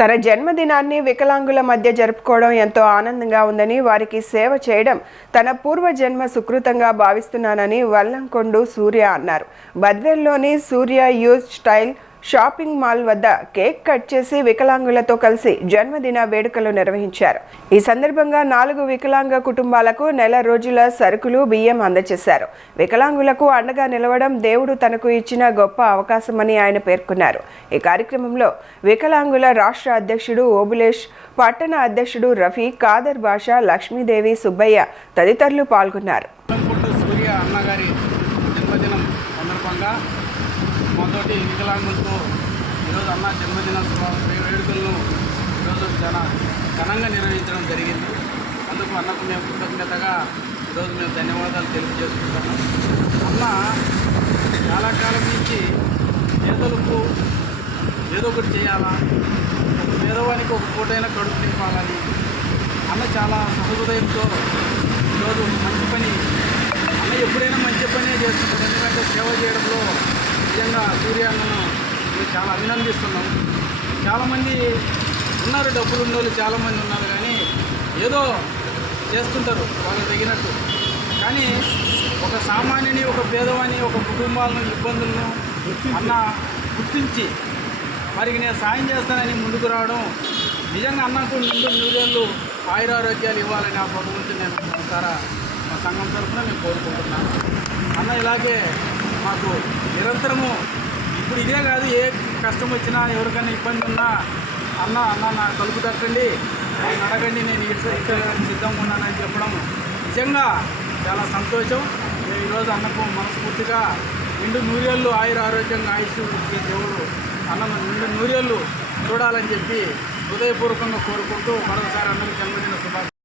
తన జన్మదినాన్ని వికలాంగుల మధ్య జరుపుకోవడం ఎంతో ఆనందంగా ఉందని, వారికి సేవ చేయడం తన పూర్వజన్మ సుకృతంగా భావిస్తున్నానని వల్లంకొండ సూర్య అన్నారు. బద్వేల్లోని సూర్య యూత్ స్టైల్ షాపింగ్ మాల్ వద్ద కేక్ కట్ చేసి వికలాంగులతో కలిసి జన్మదిన వేడుకలు నిర్వహించారు. ఈ సందర్భంగా 4 వికలాంగ కుటుంబాలకు నెల రోజుల సరుకులు, బియ్యం అందజేశారు. వికలాంగులకు అండగా నిలవడం దేవుడు తనకు ఇచ్చిన గొప్ప అవకాశమని ఆయన పేర్కొన్నారు. ఈ కార్యక్రమంలో వికలాంగుల రాష్ట్ర అధ్యక్షుడు ఓబులేష్, పట్టణ అధ్యక్షుడు రఫీ, కాదర్ బాషా, లక్ష్మీదేవి, సుబ్బయ్య తదితరులు పాల్గొన్నారు. మొదటి వికలాంగులతో ఈరోజు అన్న జన్మదిన వేడుకలను ఈరోజు చాలా ఘనంగా నిర్వహించడం జరిగింది. అందుకు అన్నకు మేము కృతజ్ఞతగా ఈరోజు మేము ధన్యవాదాలు తెలియజేసుకుంటాము. అన్న చాలా కాలం నుంచి పేదలకు ఏదో ఒకటి చేయాలా, ఒక పేదవానికి ఒక పూటైనా కడుపు నింపాలని అన్న చాలా సహృదయంతో ఈరోజు మంచి పని, అన్న ఎప్పుడైనా మంచి పనే చేస్తుంటారు. ఎందుకంటే సేవ చేయడంలో నిజంగా సూర్య అన్నను మేము చాలా అభినందిస్తున్నాం. చాలామంది ఉన్నారు, డబ్బులు ఉన్నోళ్ళు చాలామంది ఉన్నారు, కానీ ఏదో చేస్తుంటారు వాళ్ళకి తగినట్టు. కానీ ఒక సామాన్యుని, ఒక పేదవాని, ఒక కుటుంబాలను, ఇబ్బందులను అన్న గుర్తించి వారికి నేను సాయం చేస్తానని ముందుకు రావడం నిజంగా అన్నకు నిండు నూరేళ్ళు ఆయురారోగ్యాలు ఇవ్వాలని ఆ భగవంతుని నేను ఒకసారి మా సంఘం తరఫున మేము కోరుకుంటున్నాను. అన్న ఇలాగే మాకు నిరంతరము, ఇప్పుడు ఇదే కాదు, ఏ కష్టం వచ్చినా ఎవరికైనా ఇబ్బంది ఉన్నా అన్న నా కలుపు తట్టండి, నేను అడగండి, నేను ఇక్కడ సిద్ధంగా ఉన్నానని చెప్పడం నిజంగా చాలా సంతోషం. మేము ఈరోజు అన్నకు మనస్ఫూర్తిగా నిండు నూరేళ్ళు ఆయురారోగ్యంగా ఆయుష్ ఇచ్చే దేవుడు అన్నను నిండు నూరేళ్ళు చూడాలని చెప్పి హృదయపూర్వకంగా కోరుకుంటూ మరొకసారి అన్నకు జన్మదిన శుభాకాంక్షలు.